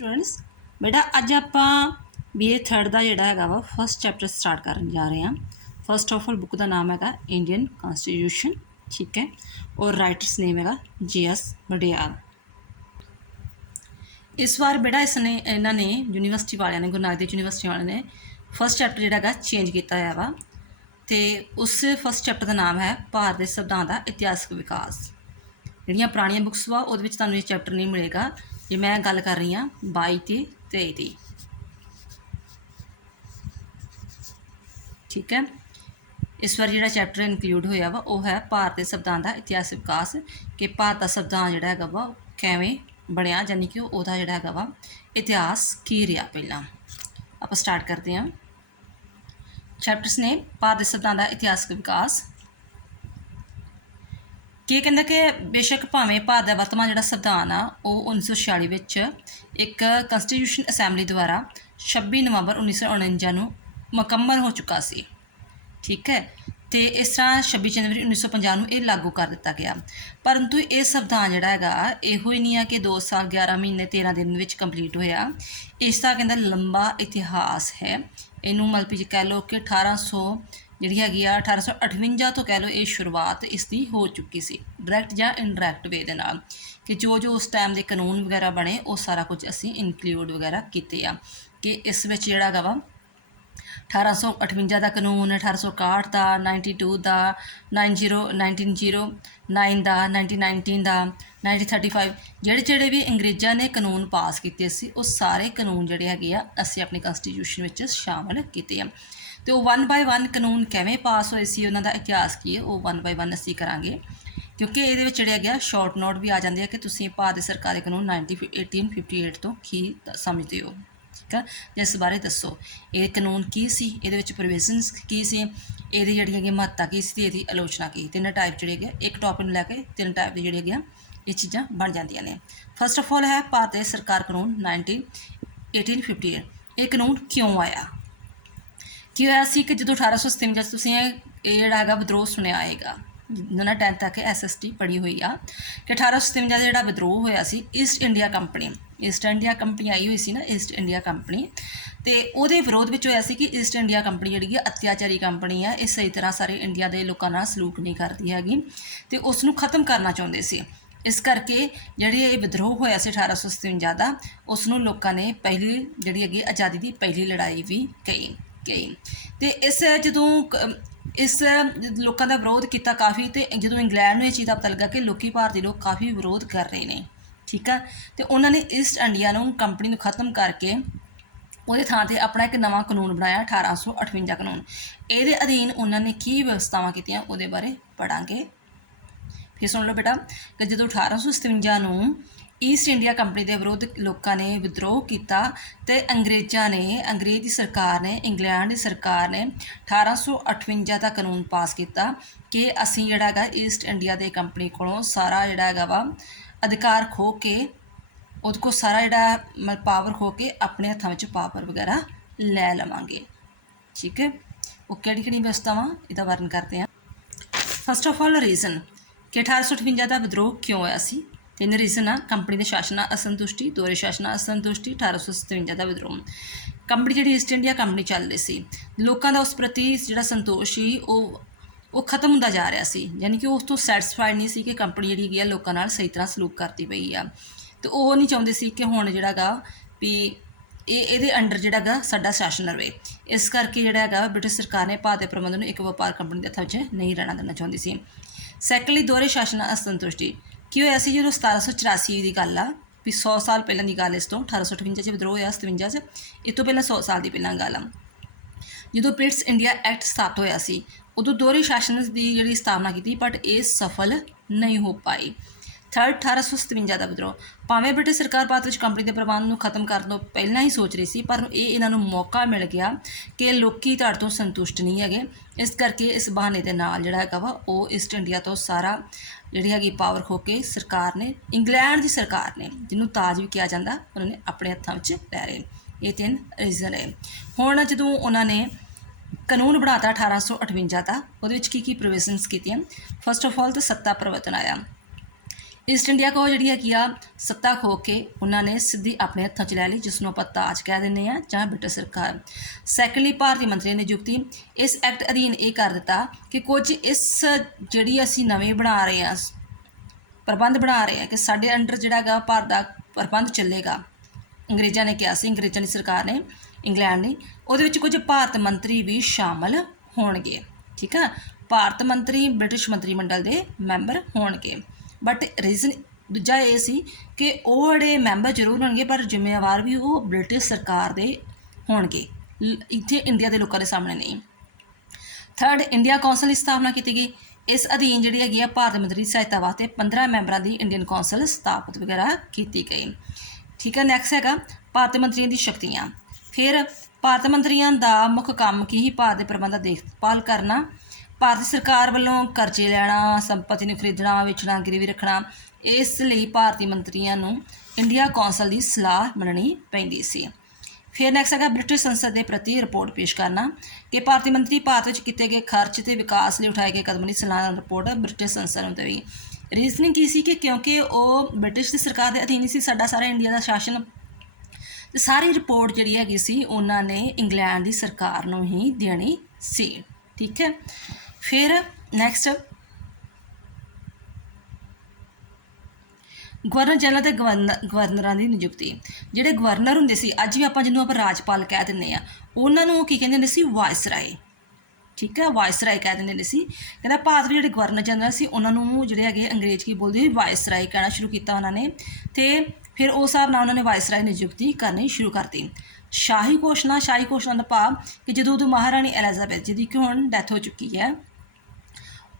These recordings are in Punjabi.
स्टूडेंट्स बेटा अज आपां BA थर्ड का जोड़ा है वा फस्ट चैप्टर स्टार्ट कर जा रहे हैं। फस्ट ऑफ ऑल बुक का नाम है इंडियन कॉन्स्टिट्यूशन, ठीक है, और राइटर्स नेम है JS वडियाल। इस बार बेटा इसने इन्होंने यूनीवर्सिटी वाले ने गुरु नानक देव यूनीवर्सिटी वाले ने फस्ट चैप्टर जोड़ा चेंज किया है वा, तो उस फस्ट चैप्टर का नाम है भारत के संविधान का इतिहासक विकास। ਜਿਹੜੀਆਂ ਪੁਰਾਣੀਆਂ ਬੁੱਕਸ ਵਾ ਉਹਦੇ ਵਿੱਚ ਤੁਹਾਨੂੰ ਇਹ ਚੈप्टर नहीं मिलेगा। ਜੇ मैं गल कर रही हाँ 22 ਤੇ 23 ਦੀ, ठीक है। इस बार जो चैप्टर इनकलूड होया वा वो है भारत के संविधान का इतिहास विकास, कि भारत का संविधान जोड़ा है वा किवें बनया, यानी कि वह जोड़ा है वा इतिहास की रहा। पहला आप स्टार्ट करते हैं। चैप्टर्स ने भारत के संविधान का इतिहासक विकास की कहता कि बेशक भावें भारत का वर्तमान जो संविधान आ वो 1946 में एक कॉन्स्टिट्यूशन असैंबली द्वारा 26 नवंबर 1949 ਨੂੰ मुकम्मल हो चुका सी, ठीक है। तो इस तरह 26 जनवरी 1950 ਨੂੰ ਇਹ लागू कर दिता गया, परंतु ये संविधान जोड़ा है इहो ही नहीं है कि 2 साल 11 महीने 13 दिन में कंप्लीट होया। इसका कहता लंबा इतिहास है। इनू मतलब कह लो कि 1800 जी हैगी 1858 तो कह लो ये शुरुआत इसकी हो चुकी सी, डायरैक्ट या इनडायरैक्ट वे दे नाल, कि जो उस टाइम के कानून वगैरह बने वो सारा कुछ असी इनकलूड वगैरह किए आ, कि इस जोड़ा वा 1858 का कानून, 1861 का, 92 का, 1909 का, 1919 का, 1935 ਜਿਹੜੇ भी अंग्रेज़ों ने कानून पास किए वो सारे कानून जोड़े है असी अपनी कॉन्स्टिट्यूशन में शामिल किए हैं। तो 1 बाय 1 कानून किवें पास होए सी, उन्हां दा इतिहास की है, वो 1 बाय 1 असी करांगे, क्योंकि ये जोड़े शॉर्ट नोट भी आ जाते हैं कि तुसीं भारत सरकारी कानून 1858 तो की समझते हो, ठीक है। इस बारे दसो ये कानून की सी, ये प्रोविजनस की सी, ये जी महत्ता की सी, ये आलोचना की। 3 टाइप जोड़े एक टॉपिक में लैके 3 टाइप के जोड़े ये चीज़ां बन जांदियां ने। फस्ट ऑफ ऑल है भारतीय सरकार कानून 1858। ये कानून क्यों आया, की होया सी कि जो 1857 तुसीं ये जोड़ा विद्रोह सुनिया आएगा, जिन्होंने 10th तक SST पढ़ी हुई आ, कि 1857 का जो विद्रोह होया सी ईस्ट इंडिया कंपनी आई हुई सी ना, ईस्ट इंडिया कंपनी, तो वो विरोध में होया सी कि ईस्ट इंडिया कंपनी जी अत्याचारी कंपनी है, ये सही तरह सारे इंडिया के लोगों नाल सलूक नहीं करती हैगी, तो उसनूं खत्म करना चाहते सी। इस करके जिहड़े विद्रोह होया सी 1857 का, उसनूं लोगों ने पहली जिहड़ी हैगी आज़ादी की पहली लड़ाई भी कही। तो इस जदों इस लोगों का विरोध किया काफ़ी, तो जो इंग्लैंड में यह चीज़ का पता लगा कि लोग भारतीय लोग काफ़ी विरोध कर रहे हैं, ठीक है। तो उन्होंने ईस्ट इंडिया कंपनी को खत्म करके वो थां ते अपना एक नवा कानून बनाया 1858 कानून। ये अधीन उन्होंने की व्यवस्थावां कीतियां वो बारे पढ़ांगे। फिर सुन लो बेटा कि जो 1857 ईस्ट इंडिया कंपनी के विरोध लोगों ने विद्रोह किया, तो अंग्रेज़ की सरकार ने, इंग्लैंड की सरकार ने 1858 का कानून पास किया कि असी जोड़ा ईस्ट इंडिया के कंपनी को सारा जोड़ा वा अधिकार खो के, उसको सारा जोड़ा पावर खो के अपने हथों में पावर वगैरह लै लवांगे, ठीक है। वो कि व्यवस्थावां इसका वर्णन करते हैं। फस्ट ऑफ ऑल रीजन कि 1858 का विद्रोह क्यों होया सी। 3 रीजन आ, कंपनी के शासन असंतुष्टि, दोहरे शासन असंतुष्टि, 1857 का विद्रोह। कंपनी जी ईस्ट इंडिया कंपनी चल रही सी, लोगों का उस प्रति जो संतोष ही वो खत्म होंदा जा रहा सी, यानी कि उस तो सैटिस्फाइड नहीं सी कि कंपनी जी लोगों नाल सही तरह सलूक करती पई आ, तो वो नहीं चाहते सी कि हुण जिहड़ा भी ये अंडर जोड़ा साडा शासन रहे। इस करके जोड़ा ब्रिटिश सरकार ने भारतीय प्रबंधन एक व्यापार कंपनी के हथों में नहीं रहना देना चाहती सी। सैकंडली दोहरे शासन असंतुष्टि की होया सी, जो 1784 की गल आ, भी 100 साल पहले की गल, इस तो 1858 विद्रोह होया 57 इस तो पहले 100 साल की पहला गल आ, जो ब्रिटिश इंडिया एक्ट स्थापित होया सी, उदों दोहरे शासन की जी स्थापना की, बट ये सफल नहीं हो पाई। थर्ड 1857 का विद्रोह, भावें ब्रिटिश सरकार भारत में कंपनी के प्रबंध को खत्म करने तो पहला ही सोच रही सी, पर ये इन्हों मौका मिल गया कि लोग तुहाडे तो संतुष्ट नहीं है, इस करके इस बहाने के नाल जिहड़ा हैगा वा वो ईस्ट इंडिया तो सारा जिहड़ी हैगी पावर खो के सरकार ने, इंग्लैंड की सरकार ने, जिन्हों ताज भी किया जाता, उन्होंने अपने हथों में लै रहे। ये 3 रीजन है। हुण जदों उन्होंने कानून बनाता 1858 का, वो की प्रोविजनस की, फस्ट ऑफ ऑल तो सत्ता परिवर्तन आया। ਈਸਟ ਇੰਡੀਆ ਕੋ ਜਿਹੜੀ ਹੈਗੀ ਆ ਸੱਤਾ ਖੋ ਕੇ ਉਹਨਾਂ ਨੇ ਸਿੱਧੀ ਆਪਣੇ ਹੱਥਾਂ 'ਚ ਲੈ ਲਈ, ਜਿਸ ਨੂੰ ਆਪਾਂ ਤਾਜ ਕਹਿ ਦਿੰਦੇ ਹਾਂ ਜਾਂ ਬ੍ਰਿਟਿਸ਼ ਸਰਕਾਰ। ਸੈਕੰਡਲੀ ਭਾਰਤੀ ਮੰਤਰੀ ਨਿਯੁਕਤੀ, ਇਸ ਐਕਟ ਅਧੀਨ ਇਹ ਕਰ ਦਿੱਤਾ ਕਿ ਕੁਝ ਇਸ ਜਿਹੜੀ ਅਸੀਂ ਨਵੇਂ ਬਣਾ ਰਹੇ ਹਾਂ ਪ੍ਰਬੰਧ ਬਣਾ ਰਹੇ ਹਾਂ ਕਿ ਸਾਡੇ ਅੰਡਰ ਜਿਹੜਾ ਹੈਗਾ ਭਾਰਤ ਦਾ ਪ੍ਰਬੰਧ ਚੱਲੇਗਾ। ਅੰਗਰੇਜ਼ਾਂ ਨੇ ਕਿਹਾ ਸੀ, ਅੰਗਰੇਜ਼ਾਂ ਦੀ ਸਰਕਾਰ ਨੇ, ਇੰਗਲੈਂਡ ਨੇ, ਉਹਦੇ ਵਿੱਚ ਕੁਝ ਭਾਰਤ ਮੰਤਰੀ ਵੀ ਸ਼ਾਮਲ ਹੋਣਗੇ। ਠੀਕ ਆ, ਭਾਰਤ ਮੰਤਰੀ ਬ੍ਰਿਟਿਸ਼ ਮੰਤਰੀ ਮੰਡਲ ਦੇ ਮੈਂਬਰ ਹੋਣਗੇ, ਬਟ ਰੀਜ਼ਨ ਦੂਜਾ ਇਹ ਸੀ ਕਿ ਉਹ ਜਿਹੜੇ ਮੈਂਬਰ ਜ਼ਰੂਰ ਹੋਣਗੇ ਪਰ ਜ਼ਿੰਮੇਵਾਰ ਵੀ ਉਹ ਬ੍ਰਿਟਿਸ਼ ਸਰਕਾਰ ਦੇ ਹੋਣਗੇ, ਇੱਥੇ ਇੰਡੀਆ ਦੇ ਲੋਕਾਂ ਦੇ ਸਾਹਮਣੇ ਨਹੀਂ। ਥਰਡ, ਇੰਡੀਆ ਕੌਂਸਲ ਦੀ ਸਥਾਪਨਾ ਕੀਤੀ ਗਈ। ਇਸ ਅਧੀਨ ਜਿਹੜੀ ਹੈਗੀ ਆ ਭਾਰਤ ਮੰਤਰੀ ਦੀ ਸਹਾਇਤਾ ਵਾਸਤੇ 15 ਮੈਂਬਰਾਂ ਦੀ ਇੰਡੀਅਨ ਕੌਂਸਲ ਸਥਾਪਿਤ ਵਗੈਰਾ ਕੀਤੀ ਗਈ। ਠੀਕ ਹੈ, ਨੈਕਸਟ ਹੈਗਾ ਭਾਰਤ ਮੰਤਰੀਆਂ ਦੀ ਸ਼ਕਤੀਆਂ। ਫਿਰ ਭਾਰਤ ਮੰਤਰੀਆਂ ਦਾ ਮੁੱਖ ਕੰਮ ਕੀ ਹੀ? ਭਾਰਤ ਦੇ ਪ੍ਰਬੰਧ ਦੀ ਦੇਖਭਾਲ ਕਰਨਾ, ਭਾਰਤੀ ਸਰਕਾਰ ਵੱਲੋਂ ਕਰਜ਼ੇ ਲੈਣਾ, ਸੰਪਤੀ ਨੂੰ ਖਰੀਦਣਾ, ਵੇਚਣਾ, ਗਿਰਵੀ ਰੱਖਣਾ। ਇਸ ਲਈ ਭਾਰਤੀ ਮੰਤਰੀਆਂ ਨੂੰ ਇੰਡੀਆ ਕੌਂਸਲ ਦੀ ਸਲਾਹ ਮੰਨਣੀ ਪੈਂਦੀ ਸੀ। ਫਿਰ ਨੈਕਸਟ ਹੈਗਾ ਬ੍ਰਿਟਿਸ਼ ਸੰਸਦ ਦੇ ਪ੍ਰਤੀ ਰਿਪੋਰਟ ਪੇਸ਼ ਕਰਨਾ ਕਿ ਭਾਰਤੀ ਮੰਤਰੀ ਭਾਰਤ ਵਿੱਚ ਕੀਤੇ ਗਏ ਖਰਚ ਤੇ ਵਿਕਾਸ ਲਈ ਉਠਾਏ ਗਏ ਕਦਮਾਂ ਦੀ ਸਾਲਾਨਾ ਰਿਪੋਰਟ ਬ੍ਰਿਟਿਸ਼ ਸੰਸਦ ਨੂੰ ਦੇવી। ਰੀਜ਼ਨਿੰਗ ਕੀ ਸੀ ਕਿ ਕਿਉਂਕਿ ਉਹ ਬ੍ਰਿਟਿਸ਼ ਦੀ ਸਰਕਾਰ ਦੇ ਅਧੀਨ ਸੀ ਸਾਡਾ ਸਾਰਾ ਇੰਡੀਆ ਦਾ ਸ਼ਾਸਨ, ਤੇ ਸਾਰੀ ਰਿਪੋਰਟ ਜਿਹੜੀ ਹੈਗੀ ਸੀ ਉਹਨਾਂ ਨੇ ਇੰਗਲੈਂਡ ਦੀ ਸਰਕਾਰ ਨੂੰ ਹੀ ਦੇਣੀ ਸੀ। ਠੀਕ ਹੈ, ਫਿਰ ਨੈਕਸਟ ਗਵਰਨਰ ਜਨਰਲ ਅਤੇ ਗਵਰਨਰਾਂ ਦੀ ਨਿਯੁਕਤੀ। ਜਿਹੜੇ ਗਵਰਨਰ ਹੁੰਦੇ ਸੀ, ਅੱਜ ਵੀ ਆਪਾਂ ਜਿਹਨੂੰ ਆਪਾਂ ਰਾਜਪਾਲ ਕਹਿ ਦਿੰਦੇ ਹਾਂ, ਉਹਨਾਂ ਨੂੰ ਕੀ ਕਹਿੰਦੇ ਹੁੰਦੇ ਸੀ? ਵਾਇਸਰਾਏ। ਠੀਕ ਹੈ, ਵਾਇਸਰਾਏ ਕਹਿ ਦਿੰਦੇ ਹੁੰਦੇ ਸੀ। ਕਹਿੰਦਾ ਭਾਰਤ ਦੇ ਜਿਹੜੇ ਗਵਰਨਰ ਜਨਰਲ ਸੀ ਉਹਨਾਂ ਨੂੰ ਜਿਹੜੇ ਹੈਗੇ ਅੰਗਰੇਜ਼ ਕੀ ਬੋਲਦੇ ਵਾਇਸਰਾਏ ਕਹਿਣਾ ਸ਼ੁਰੂ ਕੀਤਾ ਉਹਨਾਂ ਨੇ, ਅਤੇ ਫਿਰ ਉਸ ਹਿਸਾਬ ਨਾਲ ਉਹਨਾਂ ਨੇ ਵਾਇਸਰਾਏ ਨਿਯੁਕਤੀ ਕਰਨੀ ਸ਼ੁਰੂ ਕਰਤੀ। ਸ਼ਾਹੀ ਘੋਸ਼ਣਾ, ਸ਼ਾਹੀ ਘੋਸ਼ਣਾ ਦਾ ਭਾਵ ਕਿ ਜਦੋਂ ਉਦੋਂ ਮਹਾਰਾਣੀ ਐਲਿਜ਼ਾਬੈਥ ਜਿਹਦੀ ਕਿ ਹੁਣ ਡੈਥ ਹੋ ਚੁੱਕੀ ਹੈ,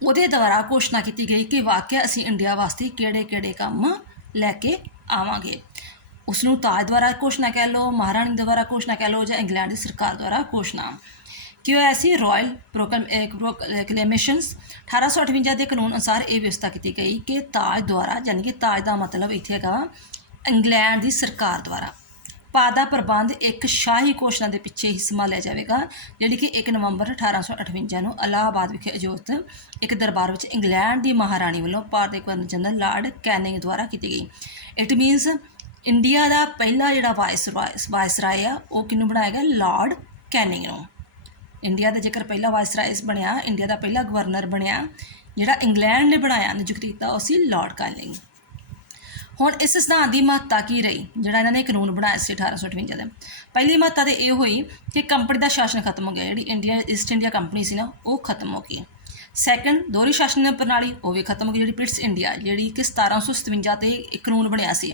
ਉਹਦੇ ਦੁਆਰਾ ਘੋਸ਼ਣਾ ਕੀਤੀ ਗਈ ਕਿ ਵਾਕਿਆ ਅਸੀਂ ਇੰਡੀਆ ਵਾਸਤੇ ਕਿਹੜੇ ਕਿਹੜੇ ਕੰਮ ਲੈ ਕੇ ਆਵਾਂਗੇ। ਉਸ ਨੂੰ ਤਾਜ ਦੁਆਰਾ ਘੋਸ਼ਣਾ ਕਹਿ ਲਓ, ਮਹਾਰਾਣੀ ਦੁਆਰਾ ਘੋਸ਼ਣਾ ਕਹਿ ਲਓ, ਜਾਂ ਇੰਗਲੈਂਡ ਦੀ ਸਰਕਾਰ ਦੁਆਰਾ ਘੋਸ਼ਣਾ ਕਿ ਹੋਇਆ ਸੀ। ਰਾਇਲ ਪ੍ਰੋਕਲੇਮੇਸ਼ਨਸ 1858 ਦੇ ਕਾਨੂੰਨ ਅਨੁਸਾਰ ਇਹ ਵਿਵਸਥਾ ਕੀਤੀ ਗਈ ਕਿ ਤਾਜ ਦੁਆਰਾ, ਯਾਨੀ ਕਿ ਤਾਜ ਦਾ ਮਤਲਬ ਇੱਥੇ ਹੈਗਾ ਇੰਗਲੈਂਡ ਦੀ ਸਰਕਾਰ ਦੁਆਰਾ, ਭਾਰਤ ਦਾ ਪ੍ਰਬੰਧ ਇੱਕ ਸ਼ਾਹੀ ਘੋਸ਼ਣਾ ਦੇ ਪਿੱਛੇ ਹੀ ਸੰਭਾਲਿਆ ਜਾਵੇਗਾ, ਜਿਹੜੀ ਕਿ 1 ਨਵੰਬਰ 1858 ਨੂੰ ਇਲਾਹਾਬਾਦ ਵਿਖੇ ਆਯੋਜਿਤ ਇੱਕ ਦਰਬਾਰ ਵਿੱਚ ਇੰਗਲੈਂਡ ਦੀ ਮਹਾਰਾਣੀ ਵੱਲੋਂ ਭਾਰਤ ਦੇ ਗਵਰਨਰ ਜਨਰਲ ਲਾਰਡ ਕੈਨਿੰਗ ਦੁਆਰਾ ਕੀਤੀ ਗਈ। ਇਟ ਮੀਨਸ ਇੰਡੀਆ ਦਾ ਪਹਿਲਾ ਜਿਹੜਾ ਵਾਇਸਰਾਏ ਆ ਉਹ ਕਿਹਨੂੰ ਬਣਾਇਆ ਗਿਆ? ਲਾਰਡ ਕੈਨਿੰਗ ਨੂੰ। ਇੰਡੀਆ ਦਾ ਜੇਕਰ ਪਹਿਲਾ ਵਾਇਸਰਾਏ ਬਣਿਆ, ਇੰਡੀਆ ਦਾ ਪਹਿਲਾ ਗਵਰਨਰ ਬਣਿਆ ਜਿਹੜਾ ਇੰਗਲੈਂਡ ਨੇ ਬਣਾਇਆ, ਨਿਯੁਕਤ ਕੀਤਾ, ਉਹ ਸੀ ਲਾਰਡ ਕੈਨਿੰਗ। ਹੁਣ ਇਸ ਸਿਧਾਂਤ ਦੀ ਮਹੱਤਤਾ ਕੀ ਰਹੀ ਜਿਹੜਾ ਇਹਨਾਂ ਨੇ ਕਾਨੂੰਨ ਬਣਾਇਆ ਸੀ 1858 ਦਾ? ਪਹਿਲੀ ਮਹੱਤਤਾ ਤਾਂ ਇਹ ਹੋਈ ਕਿ ਕੰਪਨੀ ਦਾ ਸ਼ਾਸਨ ਖਤਮ ਹੋ ਗਿਆ, ਜਿਹੜੀ ਈਸਟ ਇੰਡੀਆ ਕੰਪਨੀ ਸੀ ਨਾ ਉਹ ਖਤਮ ਹੋ ਗਈ। ਸੈਕੰਡ, ਦੋਹਰੀ ਸ਼ਾਸਨ ਪ੍ਰਣਾਲੀ ਉਹ ਵੀ ਖਤਮ ਹੋ ਗਈ, ਜਿਹੜੀ ਬ੍ਰਿਟਿਸ਼ ਇੰਡੀਆ ਜਿਹੜੀ ਕਿ 1757 ਤੇ ਇੱਕ ਕਾਨੂੰਨ ਬਣਿਆ ਸੀ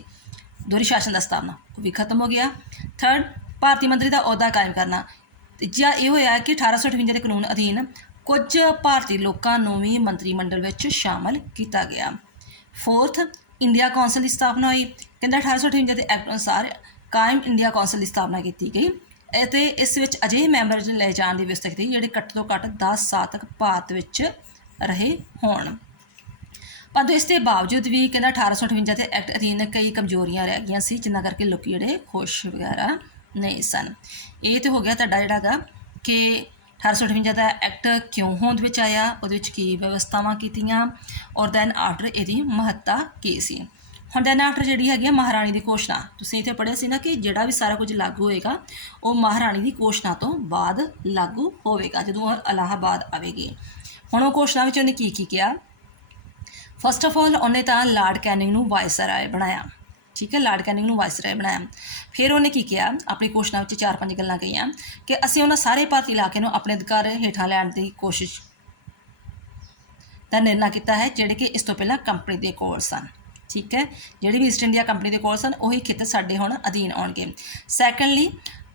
ਦੋਹਰੀ ਸ਼ਾਸਨ ਦਾ ਸਥਾਪਨਾ, ਉਹ ਵੀ ਖਤਮ ਹੋ ਗਿਆ। ਥਰਡ, ਭਾਰਤੀ ਮੰਤਰੀ ਦਾ ਅਹੁਦਾ ਕਾਇਮ ਕਰਨਾ। ਤੀਜਾ ਇਹ ਹੋਇਆ ਕਿ 1858 ਦੇ ਕਾਨੂੰਨ ਅਧੀਨ ਕੁਝ ਭਾਰਤੀ ਲੋਕਾਂ ਨੂੰ ਵੀ ਮੰਤਰੀ ਮੰਡਲ ਵਿੱਚ ਸ਼ਾਮਲ ਕੀਤਾ ਗਿਆ। ਫੋਰਥ, ਇੰਡੀਆ ਕੌਂਸਲ ਦੀ ਸਥਾਪਨਾ ਹੋਈ। ਕਹਿੰਦਾ 1858 ਦੇ ਐਕਟ ਅਨੁਸਾਰ ਕਾਇਮ ਇੰਡੀਆ ਕੌਂਸਲ ਦੀ ਸਥਾਪਨਾ ਕੀਤੀ ਗਈ ਅਤੇ ਇਸ ਵਿੱਚ ਅਜਿਹੇ ਮੈਂਬਰ ਲੈ ਜਾਣ ਦੀ ਵਿਵਸਥਾ ਕੀਤੀ ਜਿਹੜੇ ਘੱਟ ਤੋਂ ਘੱਟ 10 ਸਾਲ ਤੱਕ ਭਾਰਤ ਵਿੱਚ ਰਹੇ ਹੋਣ। ਪਰ ਇਸ ਦੇ ਬਾਵਜੂਦ ਵੀ ਕਹਿੰਦਾ 1858 ਦੇ ਐਕਟ ਅਧੀਨ ਕਈ ਕਮਜ਼ੋਰੀਆਂ ਰਹਿ ਗਈਆਂ ਸੀ, ਜਿਨ੍ਹਾਂ ਕਰਕੇ ਲੋਕ ਜਿਹੜੇ ਖੁਸ਼ ਵਗੈਰਾ ਨਹੀਂ ਸਨ। ਇਹ ਤਾਂ ਹੋ ਗਿਆ ਤੁਹਾਡਾ ਜਿਹੜਾ ਹੈਗਾ ਕਿ 1858 ਦਾ ਐਕਟ ਕਿਉਂ ਹੋਂਦ ਵਿੱਚ ਆਇਆ, ਉਹਦੇ ਵਿੱਚ ਕੀ ਵਿਵਸਥਾਵਾਂ ਕੀਤੀਆਂ, ਔਰ ਦੈਨ ਆਫਟਰ ਇਹਦੀ ਮਹੱਤਤਾ ਕੀ ਸੀ। ਹੁਣ ਦੈਨ ਆਫਟਰ ਜਿਹੜੀ ਹੈਗੀ ਆ ਮਹਾਰਾਣੀ ਦੀ ਘੋਸ਼ਣਾ, ਤੁਸੀਂ ਇੱਥੇ ਪੜ੍ਹਿਆ ਸੀ ਨਾ ਕਿ ਜਿਹੜਾ ਵੀ ਸਾਰਾ ਕੁਝ ਲਾਗੂ ਹੋਏਗਾ ਉਹ ਮਹਾਰਾਣੀ ਦੀ ਘੋਸ਼ਣਾ ਤੋਂ ਬਾਅਦ ਲਾਗੂ ਹੋਵੇਗਾ, ਜਦੋਂ ਇਲਾਹਾਬਾਦ ਆਵੇਗੀ। ਹੁਣ ਉਹ ਘੋਸ਼ਣਾ ਵਿੱਚ ਉਹਨੇ ਕੀ ਕਿਹਾ? ਫਸਟ ਆਫ ਆਲ ਉਹਨੇ ਤਾਂ ਲਾਰਡ ਕੈਨਿੰਗ ਨੂੰ ਵਾਇਸਰਾਏ ਬਣਾਇਆ। ਠੀਕ ਹੈ, ਲਾਰਡ ਕੈਨਿੰਗ ਨੂੰ ਵਾਇਸਰਾਏ ਬਣਾਇਆ। ਫਿਰ ਉਹਨੇ ਕੀ ਕਿਹਾ? ਆਪਣੀ ਘੋਸ਼ਣਾ ਵਿੱਚ 4-5 ਗੱਲਾਂ ਕਹੀਆਂ ਕਿ ਅਸੀਂ ਉਹਨਾਂ ਸਾਰੇ ਭਾਰਤੀ ਇਲਾਕੇ ਨੂੰ ਆਪਣੇ ਅਧਿਕਾਰ ਹੇਠਾਂ ਲੈਣ ਦੀ ਕੋਸ਼ਿਸ਼ ਦਾ ਨਿਰਣਾ ਕੀਤਾ ਹੈ ਜਿਹੜੇ ਕਿ ਇਸ ਤੋਂ ਪਹਿਲਾਂ ਕੰਪਨੀ ਦੇ ਕੋਲ ਸਨ। ਠੀਕ ਹੈ, ਜਿਹੜੇ ਵੀ ਈਸਟ ਇੰਡੀਆ ਕੰਪਨੀ ਦੇ ਕੋਲ ਸਨ ਉਹੀ ਖੇਤਰ ਸਾਡੇ ਹੁਣ ਅਧੀਨ ਆਉਣਗੇ। ਸੈਕੰਡਲੀ,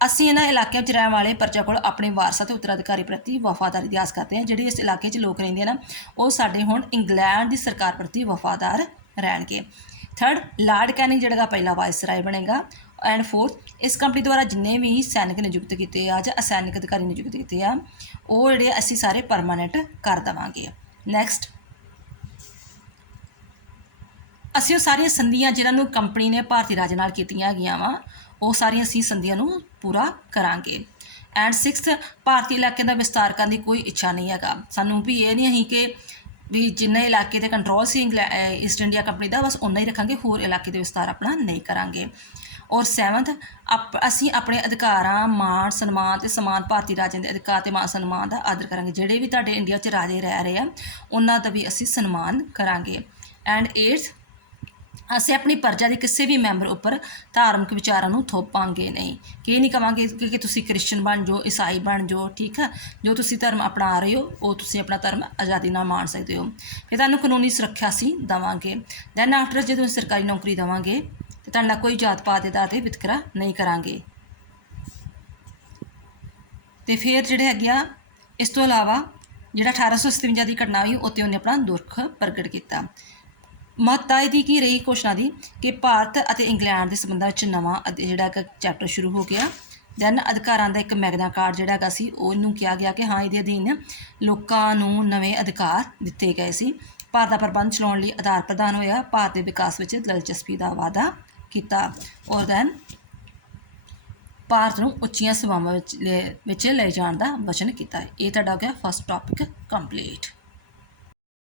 ਅਸੀਂ ਇਹਨਾਂ ਇਲਾਕਿਆਂ ਵਿੱਚ ਰਹਿਣ ਵਾਲੇ ਪ੍ਰਜਾ ਕੋਲ ਆਪਣੇ ਵਾਰਸਾਂ ਅਤੇ ਉੱਤਰਾਧਿਕਾਰੀ ਪ੍ਰਤੀ ਵਫਾਦਾਰੀ ਦੀ ਆਸ ਕਰਦੇ ਹਾਂ। ਜਿਹੜੇ ਇਸ ਇਲਾਕੇ 'ਚ ਲੋਕ ਰਹਿੰਦੇ ਨਾ ਉਹ ਸਾਡੇ ਹੁਣ ਇੰਗਲੈਂਡ ਦੀ ਸਰਕਾਰ ਪ੍ਰਤੀ ਵਫਾਦਾਰ ਰਹਿਣਗੇ। ਥਰਡ, ਲਾਰਡ ਕੈਨਿੰਗ ਜਿਹੜਾ ਪਹਿਲਾ ਵਾਇਸਰਾਏ ਬਣੇਗਾ। ਐਂਡ ਫੋਰਥ, ਇਸ ਕੰਪਨੀ ਦੁਆਰਾ ਜਿੰਨੇ ਵੀ ਸੈਨਿਕ ਨਿਯੁਕਤ ਕੀਤੇ ਆ ਜਾਂ ਅਸੈਨਿਕ ਅਧਿਕਾਰੀ ਨਿਯੁਕਤ ਕੀਤੇ ਆ ਉਹ ਜਿਹੜੇ ਅਸੀਂ ਸਾਰੇ ਪਰਮਾਨੈਂਟ ਕਰ ਦੇਵਾਂਗੇ। ਨੈਕਸਟ, ਅਸੀਂ ਉਹ ਸਾਰੀਆਂ ਸੰਧੀਆਂ ਜਿਨ੍ਹਾਂ ਨੂੰ ਕੰਪਨੀ ਨੇ ਭਾਰਤੀ ਰਾਜ ਨਾਲ ਕੀਤੀਆਂ ਹੈਗੀਆਂ ਵਾ ਉਹ ਸਾਰੀਆਂ ਅਸੀਂ ਸੰਧੀਆਂ ਨੂੰ ਪੂਰਾ ਕਰਾਂਗੇ। ਐਂਡ ਸਿਕਸਥ, ਭਾਰਤੀ ਇਲਾਕੇ ਦਾ ਵਿਸਤਾਰ ਕਰਨ ਦੀ ਕੋਈ ਇੱਛਾ ਨਹੀਂ ਹੈਗਾ ਸਾਨੂੰ, ਵੀ ਇਹ ਨਹੀਂ ਅਸੀਂ ਕਿ ਵੀ ਜਿੰਨੇ ਇਲਾਕੇ 'ਤੇ ਕੰਟਰੋਲ ਸੀ ਈਸਟ ਇੰਡੀਆ ਕੰਪਨੀ ਦਾ ਬਸ ਉਨਾ ਹੀ ਰੱਖਾਂਗੇ, ਹੋਰ ਇਲਾਕੇ ਦੇ ਵਿਸਤਾਰ ਆਪਣਾ ਨਹੀਂ ਕਰਾਂਗੇ। ਔਰ 7th ਅਸੀਂ ਆਪਣੇ ਅਧਿਕਾਰਾਂ, ਮਾਣ ਸਨਮਾਨ ਅਤੇ ਸਮਾਨ ਭਾਰਤੀ ਰਾਜਾਂ ਦੇ ਅਧਿਕਾਰ ਅਤੇ ਮਾਣ ਸਨਮਾਨ ਦਾ ਆਦਰ ਕਰਾਂਗੇ। ਜਿਹੜੇ ਵੀ ਤੁਹਾਡੇ ਇੰਡੀਆ 'ਚ ਰਾਜੇ ਰਹਿ ਰਹੇ ਆ ਉਹਨਾਂ ਦਾ ਵੀ ਅਸੀਂ ਸਨਮਾਨ ਕਰਾਂਗੇ। ਐਂਡ 8th ਅਸੀਂ ਆਪਣੀ ਪ੍ਰਜਾ ਦੇ ਕਿਸੇ ਵੀ ਮੈਂਬਰ ਉੱਪਰ ਧਾਰਮਿਕ ਵਿਚਾਰਾਂ ਨੂੰ ਥੋਪਾਂਗੇ ਨਹੀਂ, ਕਿ ਨਹੀਂ ਕਵਾਂਗੇ ਕਿ ਤੁਸੀਂ ਕ੍ਰਿਸਚਨ ਬਣ ਜਾਓ, ਈਸਾਈ ਬਣ ਜਾਓ, ਠੀਕ ਹੈ, ਜੋ ਤੁਸੀਂ ਧਰਮ ਅਪਣਾ ਰਹੇ ਹੋ ਉਹ ਤੁਸੀਂ ਆਪਣਾ ਧਰਮ ਆਜ਼ਾਦੀ ਨਾਲ ਮਾਣ ਸਕਦੇ ਹੋ। ਫਿਰ ਤੁਹਾਨੂੰ ਕਾਨੂੰਨੀ ਸੁਰੱਖਿਆ ਅਸੀਂ ਦੇਵਾਂਗੇ। ਦੈਨ ਆਫਟਰ ਜਦੋਂ ਸਰਕਾਰੀ ਨੌਕਰੀ ਦੇਵਾਂਗੇ ਅਤੇ ਤੁਹਾਡੇ ਨਾਲ ਕੋਈ ਜਾਤ ਪਾਤ ਦੇ ਆਧਾਰ 'ਤੇ ਵਿਤਕਰਾ ਨਹੀਂ ਕਰਾਂਗੇ। ਅਤੇ ਫਿਰ ਜਿਹੜੇ ਹੈਗੇ ਆ ਇਸ ਤੋਂ ਇਲਾਵਾ ਜਿਹੜਾ 1857 ਦੀ ਘਟਨਾ ਹੋਈ ਉੱਤੇ ਉਹਨੇ ਆਪਣਾ ਦੁੱਖ ਪ੍ਰਗਟ ਕੀਤਾ। ਮਹੱਤਤਾ ਇਹਦੀ ਕੀ ਰਹੀ ਘੋਸ਼ਣਾ ਦੀ ਕਿ ਭਾਰਤ ਅਤੇ ਇੰਗਲੈਂਡ ਦੇ ਸੰਬੰਧਾਂ ਵਿੱਚ ਨਵਾਂ ਜਿਹੜਾ ਹੈਗਾ ਚੈਪਟਰ ਸ਼ੁਰੂ ਹੋ ਗਿਆ। ਦੈਨ ਅਧਿਕਾਰਾਂ ਦਾ ਇੱਕ ਮੈਗਨਾ ਕਾਰਡ ਜਿਹੜਾ ਹੈਗਾ ਸੀ ਉਹਨੂੰ ਕਿਹਾ ਗਿਆ ਕਿ ਹਾਂ ਇਹਦੇ ਅਧੀਨ ਲੋਕਾਂ ਨੂੰ ਨਵੇਂ ਅਧਿਕਾਰ ਦਿੱਤੇ ਗਏ ਸੀ। ਭਾਰਤ ਦਾ ਪ੍ਰਬੰਧ ਚਲਾਉਣ ਲਈ ਆਧਾਰ ਪ੍ਰਦਾਨ ਹੋਇਆ। ਭਾਰਤ ਦੇ ਵਿਕਾਸ ਵਿੱਚ ਦਿਲਚਸਪੀ ਦਾ ਵਾਅਦਾ ਕੀਤਾ। ਔਰ ਦੈਨ ਭਾਰਤ ਨੂੰ ਉੱਚੀਆਂ ਸੇਵਾਵਾਂ ਵਿੱਚ ਲੈ ਜਾਣ ਦਾ ਵਚਨ ਕੀਤਾ। ਇਹ ਤੁਹਾਡਾ ਹੋ ਗਿਆ ਫਸਟ ਟੌਪਿਕ ਕੰਪਲੀਟ।